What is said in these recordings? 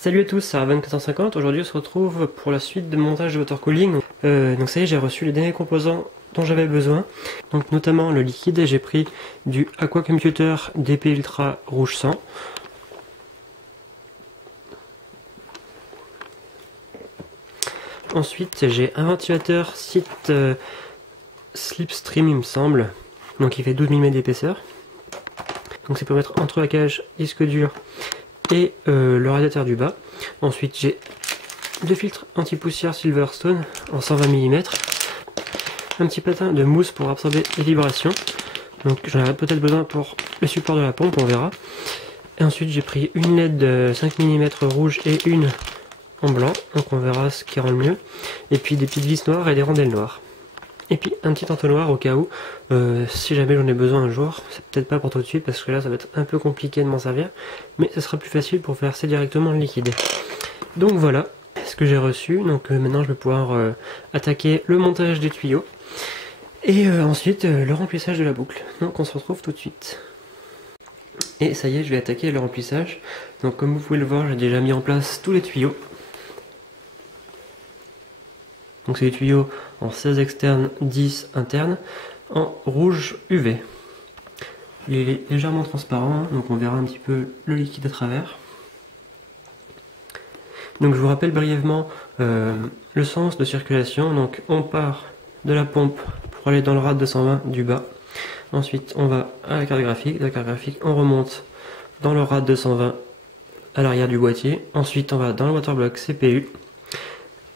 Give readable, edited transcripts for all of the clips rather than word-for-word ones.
Salut à tous, c'est Raven450. Aujourd'hui on se retrouve pour la suite de montage de water cooling. Donc ça y est, j'ai reçu les derniers composants dont j'avais besoin. Donc notamment le liquide, j'ai pris du Aqua Computer DP Ultra Rouge 100. Ensuite j'ai un ventilateur site Slipstream il me semble. Donc il fait 12 mm d'épaisseur. Donc c'est pour mettre entre la cage disque dur et le radiateur du bas. Ensuite j'ai deux filtres anti-poussière Silverstone en 120 mm, un petit patin de mousse pour absorber les vibrations, donc j'en aurai peut-être besoin pour le support de la pompe, on verra. Et ensuite j'ai pris une LED de 5 mm rouge et une en blanc, donc on verra ce qui rend le mieux, et puis des petites vis noires et des rondelles noires. Et puis un petit entonnoir au cas où, si jamais j'en ai besoin un jour. C'est peut-être pas pour tout de suite parce que là ça va être un peu compliqué de m'en servir, mais ce sera plus facile pour verser directement le liquide. Donc voilà ce que j'ai reçu. Donc maintenant je vais pouvoir attaquer le montage des tuyaux et ensuite le remplissage de la boucle. Donc on se retrouve tout de suite. Et ça y est, je vais attaquer le remplissage. Donc comme vous pouvez le voir, j'ai déjà mis en place tous les tuyaux. Donc c'est des tuyaux en 16 externes, 10 internes, en rouge UV. Il est légèrement transparent, donc on verra un petit peu le liquide à travers. Donc je vous rappelle brièvement le sens de circulation. Donc on part de la pompe pour aller dans le rad 220 du bas. Ensuite on va à la carte graphique. De la carte graphique on remonte dans le rad 220 à l'arrière du boîtier. Ensuite on va dans le waterblock CPU.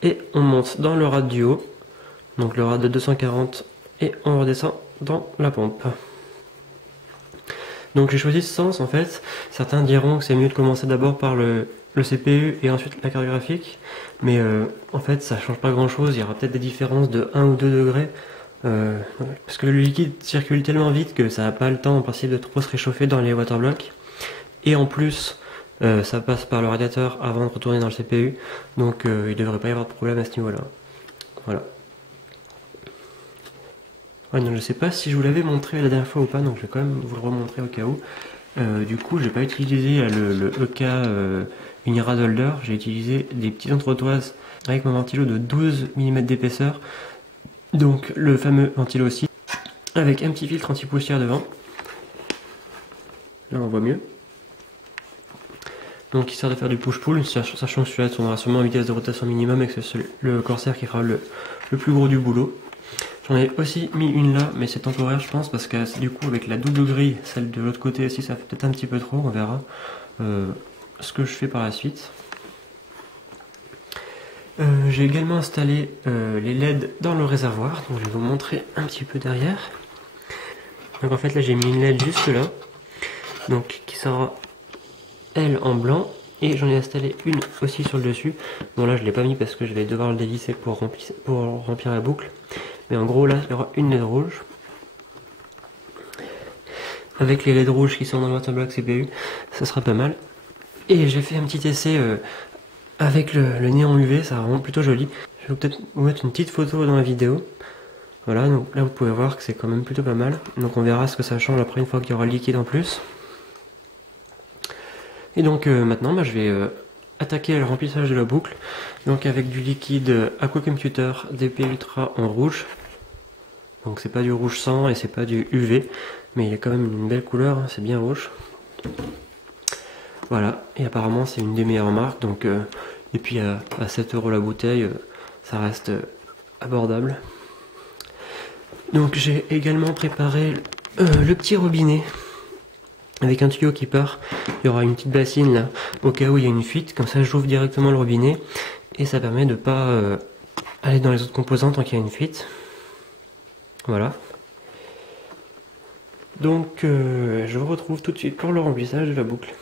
Et on monte dans le rad du haut, donc le rad de 240, et on redescend dans la pompe. Donc j'ai choisi ce sens en fait. Certains diront que c'est mieux de commencer d'abord par le CPU et ensuite la carte graphique, mais en fait ça change pas grand chose. Il y aura peut-être des différences de 1 ou 2 degrés, parce que le liquide circule tellement vite que ça n'a pas le temps en principe de trop se réchauffer dans les waterblocks. Et en plus, ça passe par le radiateur avant de retourner dans le CPU, donc il ne devrait pas y avoir de problème à ce niveau-là. Voilà. Ouais, donc je sais pas si je vous l'avais montré la dernière fois ou pas, donc je vais quand même vous le remontrer au cas où. Du coup, j'ai pas utilisé le EK Unirad Holder, j'ai utilisé des petites entretoises avec mon ventilo de 12 mm d'épaisseur, donc le fameux ventilo aussi, avec un petit filtre anti-poussière devant. Là on voit mieux. Donc il sert de faire du push-pull, sachant que celui-là tournera sûrement en vitesse de rotation minimum et que c'est le Corsair qui fera le plus gros du boulot. J'en ai aussi mis une là, mais c'est temporaire je pense, parce que du coup avec la double grille, celle de l'autre côté aussi, ça fait peut-être un petit peu trop, on verra ce que je fais par la suite. J'ai également installé les LED dans le réservoir, donc je vais vous montrer un petit peu derrière. Donc en fait là j'ai mis une LED juste là, donc qui sera elle en blanc, et j'en ai installé une aussi sur le dessus. Bon là je l'ai pas mis parce que je vais devoir le dévisser pour remplir la boucle, mais en gros là il y aura une LED rouge avec les LED rouges qui sont dans le waterblock CPU, ça sera pas mal. Et j'ai fait un petit essai avec le néon UV, ça rend plutôt joli. Je vais peut-être vous mettre une petite photo dans la vidéo. Voilà, donc là vous pouvez voir que c'est quand même plutôt pas mal. Donc on verra ce que ça change après une fois qu'il y aura le liquide en plus. Et donc maintenant je vais attaquer le remplissage de la boucle, donc avec du liquide Aqua Computer DP Ultra en rouge. Donc c'est pas du rouge 100 et c'est pas du UV, mais il a quand même une belle couleur, hein, c'est bien rouge. Voilà, et apparemment c'est une des meilleures marques, donc et puis à 7 € la bouteille, ça reste abordable. Donc j'ai également préparé le petit robinet avec un tuyau qui part. Il y aura une petite bassine là au cas où il y a une fuite, comme ça j'ouvre directement le robinet et ça permet de pas aller dans les autres composants tant qu'il y a une fuite. Voilà. Donc je vous retrouve tout de suite pour le remplissage de la boucle.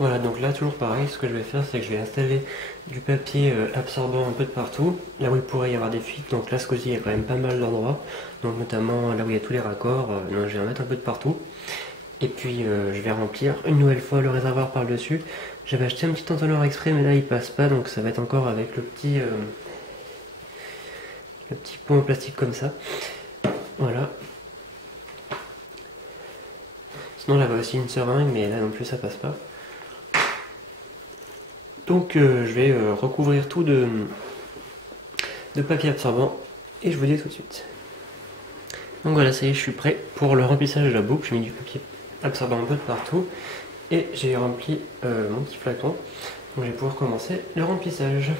Voilà, donc là toujours pareil, ce que je vais faire c'est que je vais installer du papier absorbant un peu de partout, là où il pourrait y avoir des fuites. Donc là ce coup-ci il y a quand même pas mal d'endroits, donc notamment là où il y a tous les raccords, donc je vais en mettre un peu de partout. Et puis je vais remplir une nouvelle fois le réservoir par le dessus. J'avais acheté un petit entonnoir exprès mais là il passe pas, donc ça va être encore avec le petit pot en plastique comme ça. Voilà. Sinon j'avais aussi une seringue mais là non plus ça passe pas. Donc je vais recouvrir tout de papier absorbant et je vous dis tout de suite. Donc voilà, ça y est, je suis prêt pour le remplissage de la boucle. J'ai mis du papier absorbant un peu de partout et j'ai rempli mon petit flacon. Donc je vais pouvoir commencer le remplissage.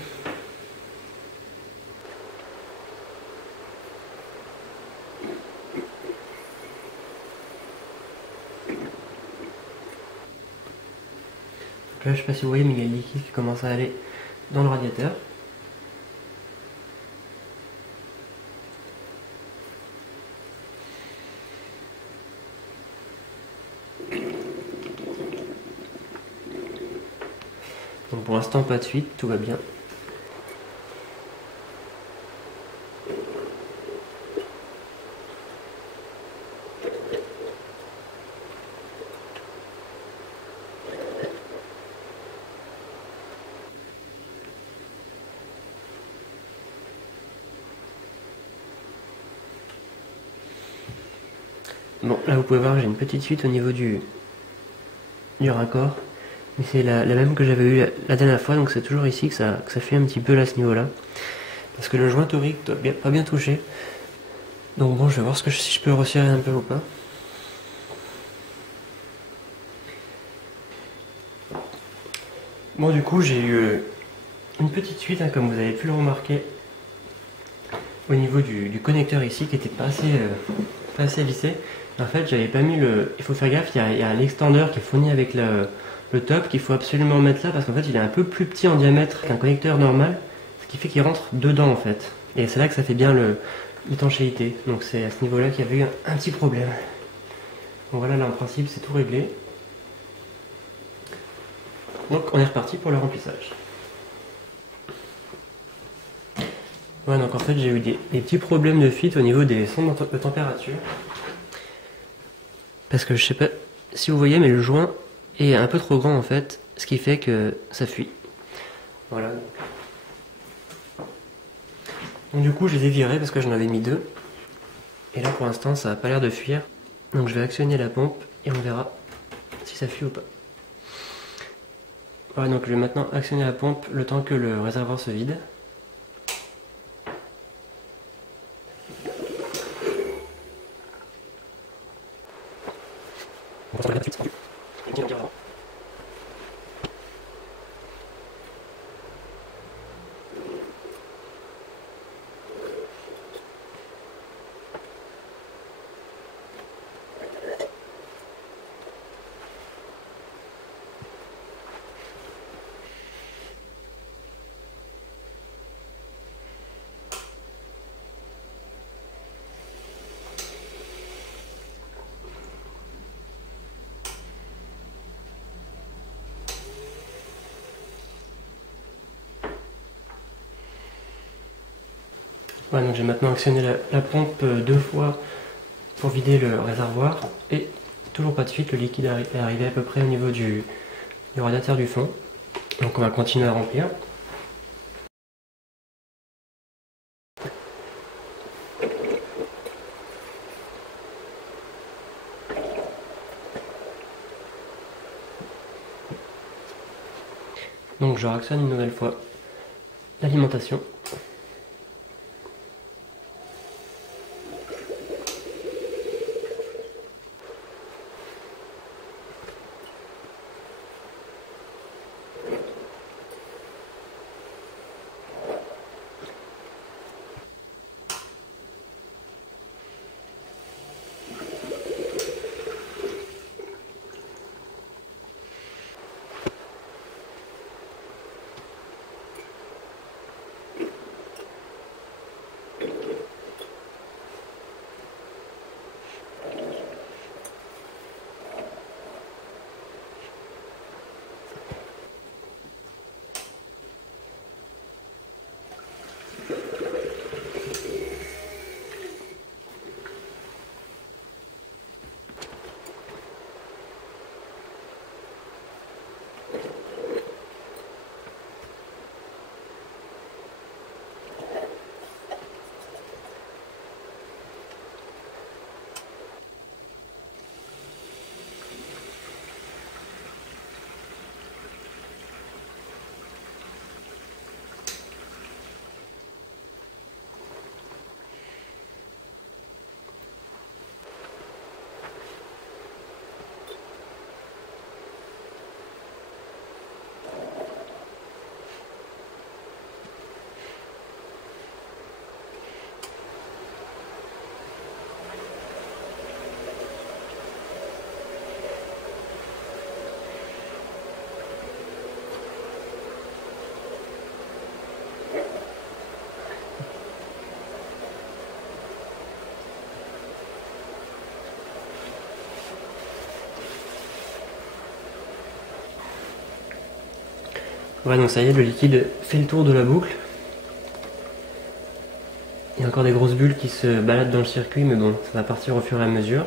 Donc là, je ne sais pas si vous voyez, mais il y a le liquide qui commence à aller dans le radiateur. Donc pour l'instant, pas de fuite, tout va bien. Bon, là vous pouvez voir, j'ai une petite fuite au niveau du raccord. Mais c'est la même que j'avais eu la dernière fois, donc c'est toujours ici que ça fuit un petit peu là, à ce niveau-là. Parce que le joint torique doit pas bien toucher. Donc bon, je vais voir si je peux resserrer un peu ou pas. Bon, du coup, j'ai eu une petite fuite, hein, comme vous avez pu le remarquer, au niveau du connecteur ici, qui était pas assez vissé. En fait, j'avais pas mis le... Il faut faire gaffe, il y a l'extendeur qui est fourni avec le top qu'il faut absolument mettre là, parce qu'en fait, il est un peu plus petit en diamètre qu'un connecteur normal, ce qui fait qu'il rentre dedans, en fait. Et c'est là que ça fait bien l'étanchéité. Donc c'est à ce niveau-là qu'il y avait eu un petit problème. Donc voilà, là, en principe, c'est tout réglé. Donc on est reparti pour le remplissage. Ouais, donc en fait j'ai eu des petits problèmes de fuite au niveau des sondes de température. Parce que je sais pas si vous voyez, mais le joint est un peu trop grand en fait, ce qui fait que ça fuit. Voilà. Donc du coup je les ai virés parce que j'en avais mis deux. Et là pour l'instant ça n'a pas l'air de fuir. Donc je vais actionner la pompe et on verra si ça fuit ou pas. Voilà, donc je vais maintenant actionner la pompe le temps que le réservoir se vide. Voilà, donc j'ai maintenant actionné la pompe deux fois pour vider le réservoir et toujours pas de fuite, le liquide est arrivé à peu près au niveau du radiateur du fond. Donc on va continuer à remplir. Donc je réactionne une nouvelle fois l'alimentation. Voilà, donc ça y est, le liquide fait le tour de la boucle. Il y a encore des grosses bulles qui se baladent dans le circuit, mais bon, ça va partir au fur et à mesure.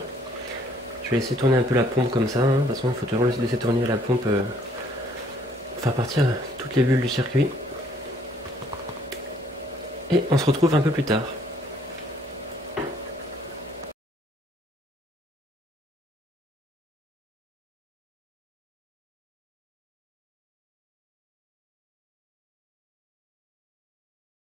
Je vais laisser tourner un peu la pompe comme ça, hein. De toute façon il faut toujours laisser tourner la pompe pour faire partir toutes les bulles du circuit. Et on se retrouve un peu plus tard.